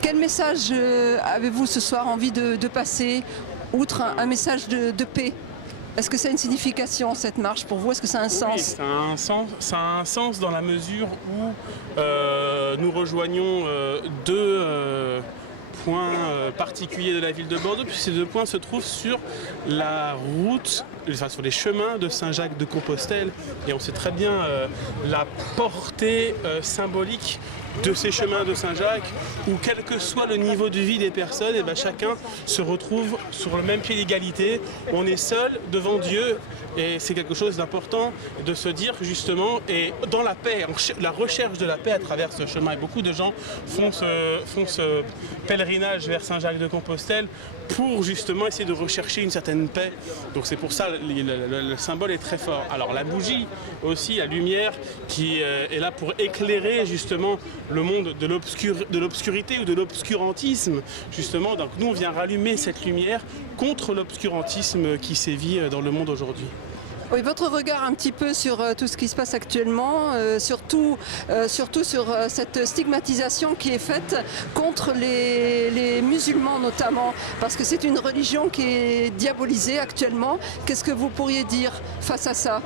Quel message avez-vous ce soir envie de passer, outre un message de paix? Est-ce que ça a une signification, cette marche, pour vous? Est-ce que ça a un sens? Oui, ça a un sens dans la mesure où nous rejoignons deux points particuliers de la ville de Bordeaux, puisque ces deux points se trouvent sur la route, enfin sur les chemins de Saint-Jacques-de-Compostelle. Et on sait très bien la portée symbolique de ces chemins de Saint-Jacques, où quel que soit le niveau de vie des personnes, et chacun se retrouve sur le même pied d'égalité. On est seul devant Dieu, et c'est quelque chose d'important de se dire justement, et dans la paix, la recherche de la paix à travers ce chemin. Et beaucoup de gens font ce pèlerinage vers Saint-Jacques-de-Compostelle pour justement essayer de rechercher une certaine paix. Donc c'est pour ça le symbole est très fort. Alors la bougie aussi, la lumière qui est là pour éclairer justement le monde de l'obscurité ou de l'obscurantisme justement. Donc nous on vient rallumer cette lumière contre l'obscurantisme qui sévit dans le monde aujourd'hui. Oui, votre regard un petit peu sur tout ce qui se passe actuellement, surtout sur cette stigmatisation qui est faite contre les musulmans notamment, parce que c'est une religion qui est diabolisée actuellement. Qu'est-ce que vous pourriez dire face à ça?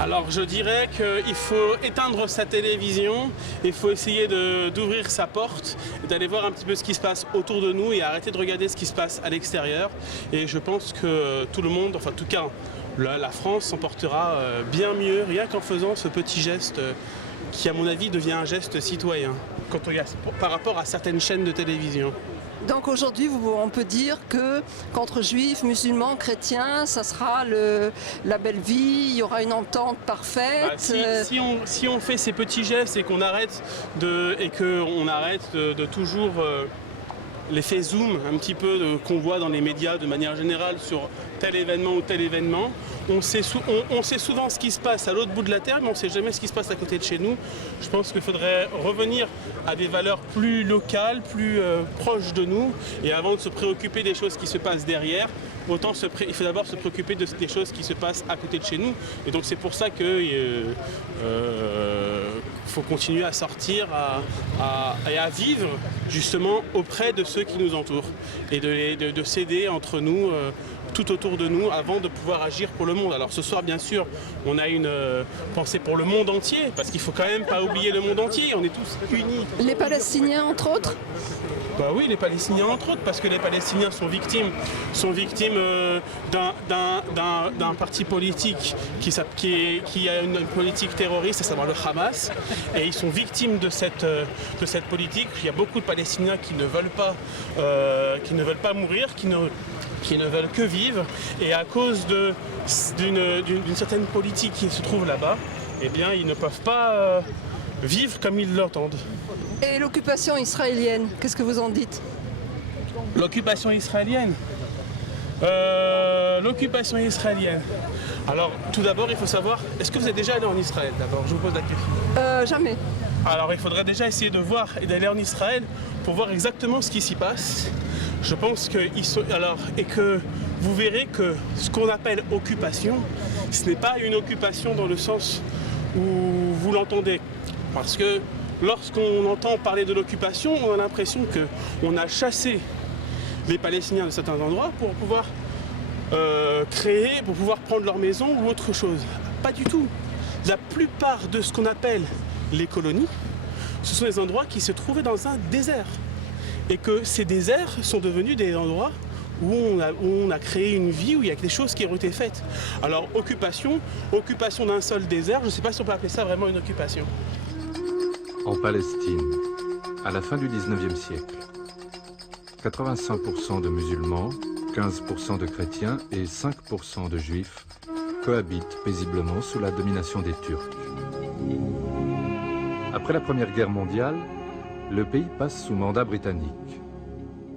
Alors je dirais qu'il faut éteindre sa télévision, il faut essayer d'ouvrir sa porte, d'aller voir un petit peu ce qui se passe autour de nous et arrêter de regarder ce qui se passe à l'extérieur. Et je pense que tout le monde, enfin en tout cas la France s'en portera bien mieux, rien qu'en faisant ce petit geste qui à mon avis devient un geste citoyen quand on regarde par rapport à certaines chaînes de télévision. Donc aujourd'hui, on peut dire que qu'entre juifs, musulmans, chrétiens, ça sera la belle vie, il y aura une entente parfaite. Si on fait ces petits gestes et qu'on arrête de toujours l'effet zoom un petit peu qu'on voit dans les médias de manière générale sur tel événement ou tel événement, on sait souvent ce qui se passe à l'autre bout de la terre, mais on ne sait jamais ce qui se passe à côté de chez nous. Je pense qu'il faudrait revenir à des valeurs plus locales, plus proches de nous, et avant de se préoccuper des choses qui se passent derrière, il faut d'abord se préoccuper des choses qui se passent à côté de chez nous. Et donc c'est pour ça qu'il faut continuer à sortir et à vivre justement auprès de ceux qui nous entourent et de s'aider entre nous tout autour de nous avant de pouvoir agir pour le monde. Alors ce soir bien sûr on a une pensée pour le monde entier, parce qu'il ne faut quand même pas oublier le monde entier, on est tous unis. Les Palestiniens entre autres? Bah oui, les Palestiniens entre autres, parce que les Palestiniens sont victimes d'un parti politique qui a une politique terroriste, à savoir le Hamas, et ils sont victimes de cette politique. Il y a beaucoup de Palestiniens qui ne veulent pas mourir, qui ne veulent que vivre, et à cause d'une certaine politique qui se trouve là-bas, eh bien ils ne peuvent pas vivre comme ils l'entendent. Et l'occupation israélienne, qu'est-ce que vous en dites? L'occupation israélienne. L'occupation israélienne. Alors, tout d'abord, il faut savoir, est-ce que vous êtes déjà allé en Israël d'abord? Je vous pose la question. Jamais. Alors, il faudrait déjà essayer de voir et d'aller en Israël pour voir exactement ce qui s'y passe. Je pense que vous verrez que ce qu'on appelle occupation, ce n'est pas une occupation dans le sens où vous l'entendez. Parce que lorsqu'on entend parler de l'occupation, on a l'impression qu'on a chassé les Palestiniens de certains endroits pour pouvoir créer, pour pouvoir prendre leur maison ou autre chose. Pas du tout. La plupart de ce qu'on appelle les colonies, ce sont des endroits qui se trouvaient dans un désert. Et que ces déserts sont devenus des endroits où on a créé une vie, où il y a des choses qui ont été faites. Alors occupation d'un seul désert, je ne sais pas si on peut appeler ça vraiment une occupation. En Palestine, à la fin du 19e siècle, 85% de musulmans, 15% de chrétiens et 5% de juifs cohabitent paisiblement sous la domination des Turcs. Après la Première Guerre mondiale, le pays passe sous mandat britannique,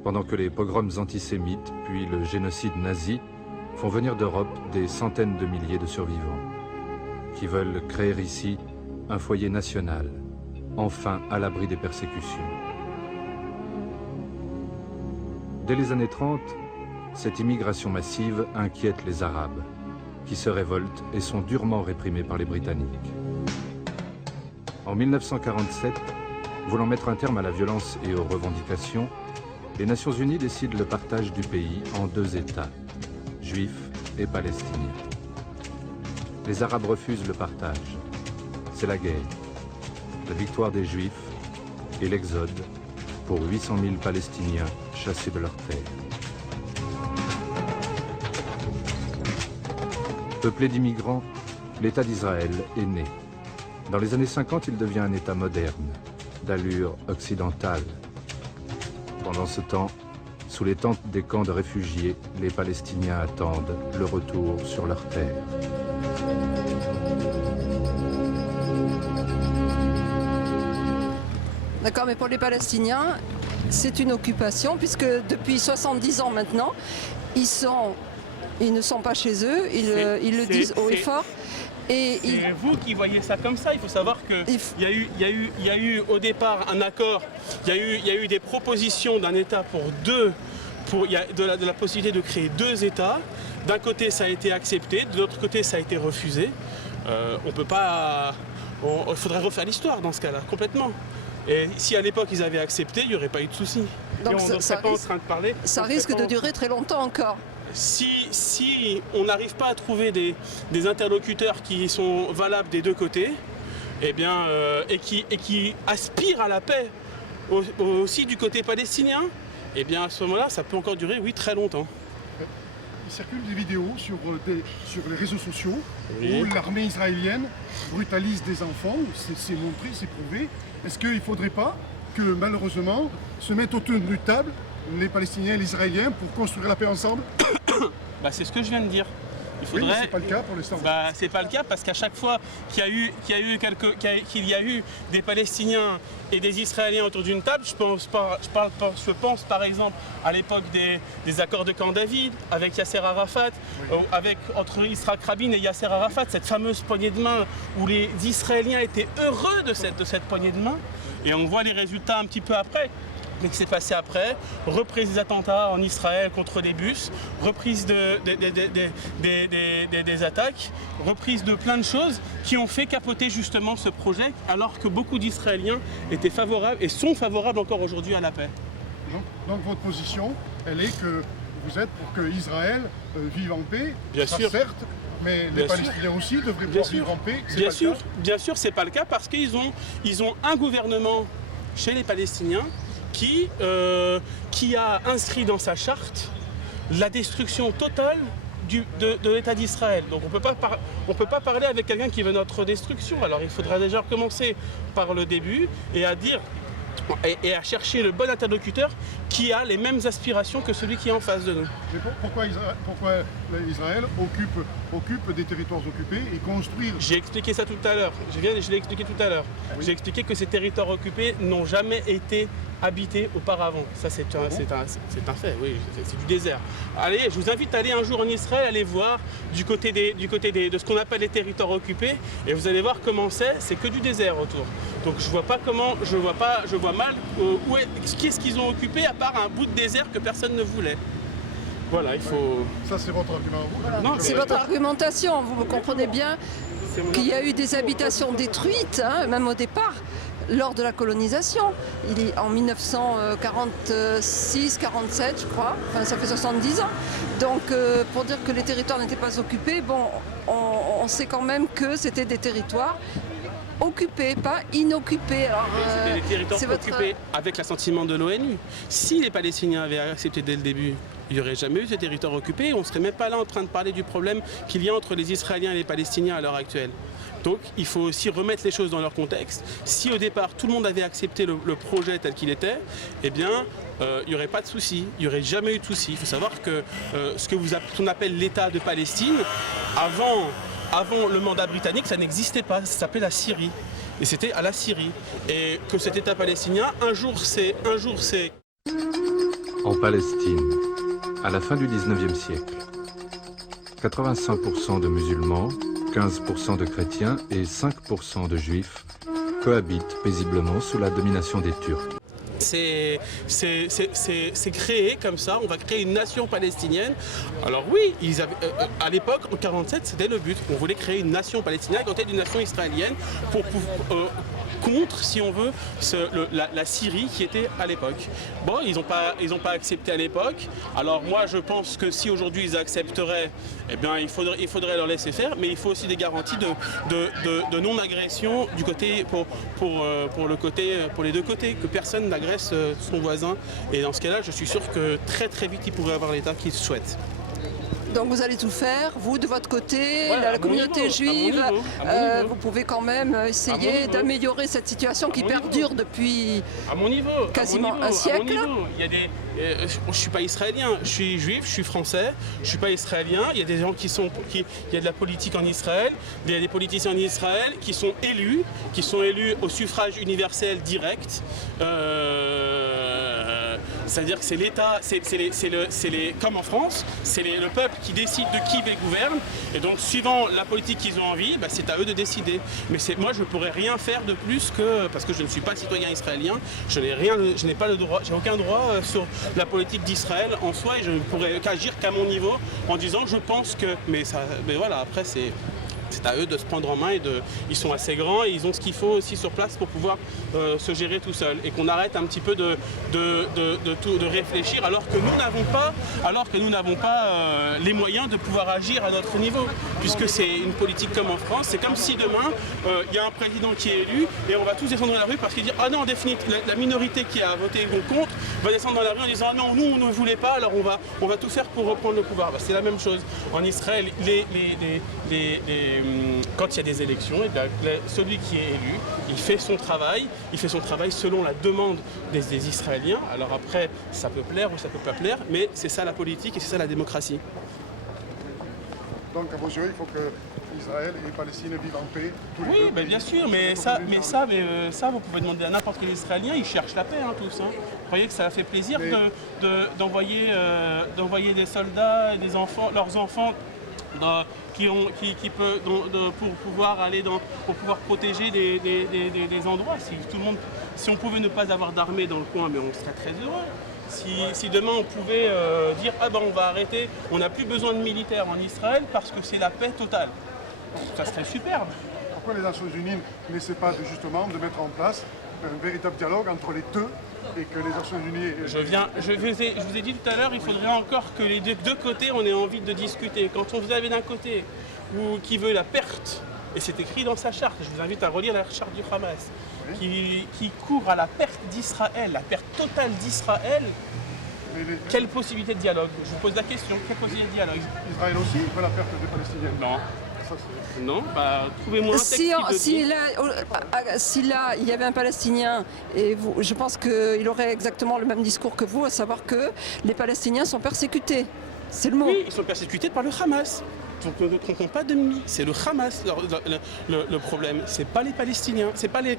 pendant que les pogroms antisémites puis le génocide nazi font venir d'Europe des centaines de milliers de survivants qui veulent créer ici un foyer national, enfin à l'abri des persécutions. Dès les années 30, cette immigration massive inquiète les Arabes, qui se révoltent et sont durement réprimés par les Britanniques. En 1947, Voulant mettre un terme à la violence et aux revendications, les Nations Unies décident le partage du pays en 2 États, juifs et palestiniens. Les Arabes refusent le partage. C'est la guerre, la victoire des Juifs et l'exode pour 800 000 Palestiniens chassés de leurs terres. Peuplé d'immigrants, l'État d'Israël est né. Dans les années 50, il devient un État moderne, d'allure occidentale. Pendant ce temps, sous les tentes des camps de réfugiés, les Palestiniens attendent le retour sur leurs terres. D'accord, mais pour les Palestiniens, c'est une occupation puisque depuis 70 ans maintenant, ils ne sont pas chez eux, ils le disent haut et fort. C'est vous qui voyez ça comme ça. Il faut savoir qu'il y a eu au départ un accord, il y a eu des propositions d'un État de la possibilité de créer 2 États. D'un côté, ça a été accepté, de l'autre côté, ça a été refusé. On peut pas. Il faudrait refaire l'histoire dans ce cas-là, complètement. Et si à l'époque ils avaient accepté, il n'y aurait pas eu de souci. Donc on ne serait pas en train de parler. Ça risque de durer très longtemps encore. Si on n'arrive pas à trouver des interlocuteurs qui sont valables des 2 côtés, eh bien, et qui aspirent à la paix aussi du côté palestinien, eh bien à ce moment-là, ça peut encore durer, oui, très longtemps. Il circule des vidéos sur les réseaux sociaux Oui. où l'armée israélienne brutalise des enfants, c'est montré, c'est prouvé. Est-ce qu'il ne faudrait pas que malheureusement se mettent autour d'une table les Palestiniens et les Israéliens pour construire la paix ensemble? C'est ce que je viens de dire. Il Oui, faudrait. mais c'est pas le cas pour l'instant. C'est pas le cas parce qu'à chaque fois qu'il y a eu des Palestiniens et des Israéliens autour d'une table, je pense par exemple à l'époque des accords de Camp David avec Yasser Arafat, entre Yitzhak Rabin et Yasser Arafat, cette fameuse poignée de main où les Israéliens étaient heureux de cette poignée de main, et on voit les résultats un petit peu après. Mais que s'est passé après, reprise des attentats en Israël contre des bus, reprise des attaques, reprise de plein de choses qui ont fait capoter justement ce projet, alors que beaucoup d'Israéliens étaient favorables et sont favorables encore aujourd'hui à la paix. Donc votre position, elle est que vous êtes pour que Israël vive en paix, Bien sûr. certes, mais les Palestiniens aussi devraient pouvoir vivre en paix. Bien sûr, c'est pas le cas parce qu'ils ont un gouvernement chez les Palestiniens qui a inscrit dans sa charte la destruction totale de l'État d'Israël. Donc on ne peut pas parler avec quelqu'un qui veut notre destruction. Alors il faudra déjà commencer par le début et à dire et à chercher le bon interlocuteur qui a les mêmes aspirations que celui qui est en face de nous. Mais pourquoi Israël occupe des territoires occupés et construire... J'ai expliqué ça tout à l'heure. Je l'ai expliqué tout à l'heure. Oui. J'ai expliqué que ces territoires occupés n'ont jamais été habités auparavant. Ça, c'est un fait, oui, c'est du désert. Allez, je vous invite à aller un jour en Israël, aller voir du côté de ce qu'on appelle les territoires occupés, et vous allez voir comment c'est que du désert autour. Donc je vois mal qu'est-ce qu'ils ont occupé à part un bout de désert que personne ne voulait. Voilà, il faut... Ça, c'est votre argument à vous? Non, C'est votre argumentation. Vous comprenez bien qu'il y a eu des habitations détruites, même au départ, lors de la colonisation. Il est en 1946-47, je crois. Enfin, ça fait 70 ans. Donc, pour dire que les territoires n'étaient pas occupés, bon, on sait quand même que c'était des territoires occupés, pas inoccupés. Alors, c'était des territoires occupés avec l'assentiment de l'ONU. Si les Palestiniens avaient accepté dès le début, il n'y aurait jamais eu ces territoires occupés. On ne serait même pas là en train de parler du problème qu'il y a entre les Israéliens et les Palestiniens à l'heure actuelle. Donc il faut aussi remettre les choses dans leur contexte. Si au départ tout le monde avait accepté le projet tel qu'il était, eh bien il n'y aurait pas de souci, il n'y aurait jamais eu de souci. Il faut savoir que ce qu'on appelle l'État de Palestine, avant le mandat britannique, ça n'existait pas, ça s'appelait la Syrie. Et c'était à la Syrie. Et que cet État palestinien, un jour c'est... En Palestine, à la fin du 19e siècle, 85% de musulmans, 15% de chrétiens et 5% de juifs cohabitent paisiblement sous la domination des Turcs. C'est créé comme ça, on va créer une nation palestinienne. Alors oui, à l'époque, en 1947, c'était le but. On voulait créer une nation palestinienne à côté d'une nation israélienne contre, si on veut, la Syrie qui était à l'époque. Bon, ils n'ont pas accepté à l'époque. Alors moi, je pense que si aujourd'hui ils accepteraient, eh bien, il faudrait leur laisser faire, mais il faut aussi des garanties de non-agression du côté pour les deux côtés, que personne n'agresse son voisin. Et dans ce cas-là, je suis sûr que très très vite, il pourrait avoir l'État qu'il souhaite. Donc vous allez tout faire, vous de votre côté, Ouais, la communauté juive, à mon niveau. vous pouvez quand même essayer d'améliorer cette situation qui perdure depuis À mon niveau, quasiment un à mon siècle. niveau. Il y a des, je suis pas israélien, je suis juif, je suis français, je suis pas israélien. Il y a des gens il y a de la politique en Israël, il y a des politiciens en Israël qui sont élus au suffrage universel direct. C'est-à-dire que c'est l'État, comme en France, c'est le peuple qui décide de qui les gouverne. Et donc, suivant la politique qu'ils ont envie, c'est à eux de décider. Mais moi, je ne pourrais rien faire de plus parce que je ne suis pas citoyen israélien, je n'ai pas le droit, j'ai aucun droit sur la politique d'Israël en soi, et je ne pourrais qu'agir qu'à mon niveau en disant je pense que. Mais voilà, après c'est à eux de se prendre en main ils sont assez grands et ils ont ce qu'il faut aussi sur place pour pouvoir se gérer tout seul, et qu'on arrête un petit peu de réfléchir alors que nous n'avons pas les moyens de pouvoir agir à notre niveau, puisque c'est une politique comme en France. C'est comme si demain il y a un président qui est élu et on va tous descendre dans la rue parce qu'il dit ah non, en définitive la minorité qui a voté contre va descendre dans la rue en disant ah non, nous on ne voulait pas, alors on va tout faire pour reprendre le pouvoir. C'est la même chose en Israël. Quand il y a des élections, celui qui est élu, il fait son travail selon la demande des Israéliens. Alors après, ça peut plaire ou ça peut pas plaire, mais c'est ça la politique et c'est ça la démocratie. Donc à vos yeux, il faut que Israël et les Palestiniens vivent en paix. Oui, bien sûr, mais ça, vous pouvez demander à n'importe quel Israélien, ils cherchent la paix, tous. Vous croyez que ça leur fait plaisir d'envoyer des soldats et des enfants, leurs enfants pour pouvoir protéger des endroits. Si on pouvait ne pas avoir d'armée dans le coin, mais on serait très heureux. Si demain on pouvait dire on va arrêter, on n'a plus besoin de militaires en Israël parce que c'est la paix totale, ça serait superbe. Pourquoi les Nations Unies n'essaient pas justement de mettre en place un véritable dialogue entre les deux et que les Nations Unies... Je vous ai dit tout à l'heure, il faudrait encore que les deux côtés on ait envie de discuter. Quand vous avez d'un côté qui veut la perte, et c'est écrit dans sa charte, je vous invite à relire la charte du Hamas, qui court à la perte d'Israël, la perte totale d'Israël, quelle possibilité de dialogue? Je vous pose la question, quelle possibilité de dialogue? Israël aussi veut la perte des Palestiniens? Non. Non, trouvez-moi un texte si là il y avait un Palestinien, et je pense qu'il aurait exactement le même discours que vous, à savoir que les Palestiniens sont persécutés. C'est le mot. Oui, ils sont persécutés par le Hamas. Donc ne trompons pas d'ennemis, c'est le Hamas le problème. C'est pas les Palestiniens, c'est pas les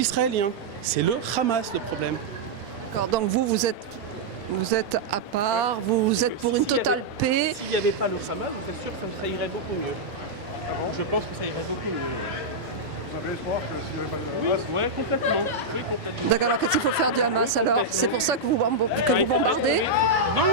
Israéliens, c'est le Hamas le problème. D'accord, donc vous êtes à part, vous êtes pour une totale paix. S'il n'y avait pas le Hamas, vous êtes sûr que ça irait beaucoup mieux. Je pense que ça irait beaucoup mieux. Vous avez espoir que s'il n'y avait pas de Hamas? Oui, complètement. D'accord, alors qu'est-ce qu'il faut faire du Hamas alors? C'est pour ça que vous bombardez? Non,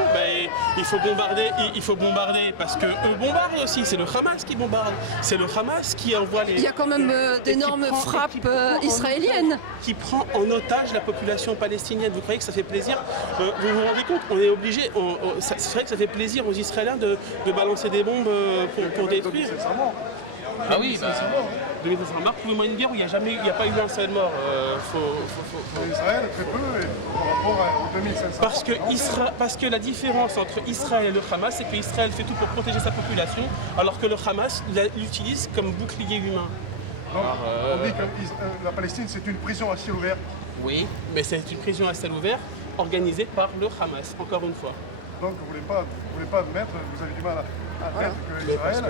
il faut bombarder parce qu'eux bombardent aussi. C'est le Hamas qui bombarde. C'est le Hamas qui envoie les... Il y a quand même d'énormes frappes israéliennes. Qui prend en otage la population palestinienne. Vous croyez que ça fait plaisir? Vous vous rendez compte? On est obligé... C'est vrai que ça fait plaisir aux Israéliens de balancer des bombes pour détruire. Ah oui, 2500 morts. Trouvez-moi une guerre où il n'y a pas eu un seul mort. En Israël, très peu, par rapport aux 2500. Parce que la différence entre Israël et le Hamas, c'est qu'Israël fait tout pour protéger sa population, alors que le Hamas l'utilise comme bouclier humain. Donc, on dit que la Palestine, c'est une prison à ciel ouvert. Oui, mais c'est une prison à ciel ouvert organisée par le Hamas, encore une fois. Donc vous voulez pas mettre, vous avez du mal à mettre que Israël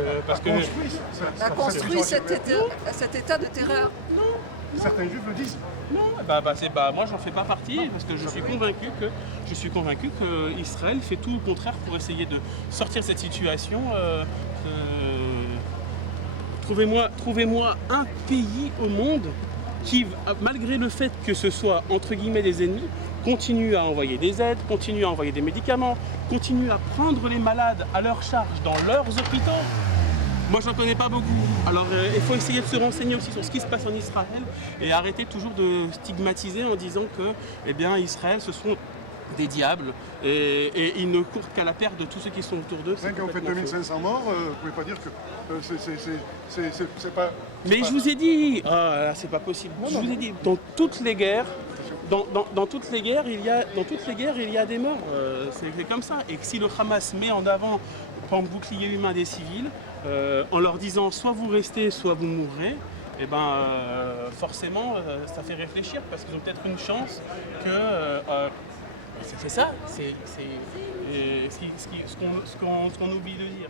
a construit cet état de terreur. Non. Certains juifs le disent. Non, moi j'en fais pas partie parce que je suis convaincu que Israël fait tout le contraire pour essayer de sortir de cette situation. Trouvez-moi un pays au monde qui, malgré le fait que ce soit entre guillemets des ennemis, continue à envoyer des aides, continue à envoyer des médicaments, continue à prendre les malades à leur charge dans leurs hôpitaux. Moi, je n'en connais pas beaucoup. Alors, il faut essayer de se renseigner aussi sur ce qui se passe en Israël et arrêter toujours de stigmatiser en disant que, eh bien, Israël, ce sont des diables et ils ne courent qu'à la perte de tous ceux qui sont autour d'eux. Quand vous faites 2500 morts, vous ne pouvez pas dire que c'est pas... Mais je vous ai dit, c'est pas possible. Je vous ai dit, dans toutes les guerres, dans toutes les guerres, il y a des morts. C'est comme ça. Et que si le Hamas met en avant le bouclier humain des civils, en leur disant soit vous restez, soit vous mourrez, et forcément, ça fait réfléchir parce qu'ils ont peut-être une chance que c'est ça, c'est ce qu'on oublie de dire.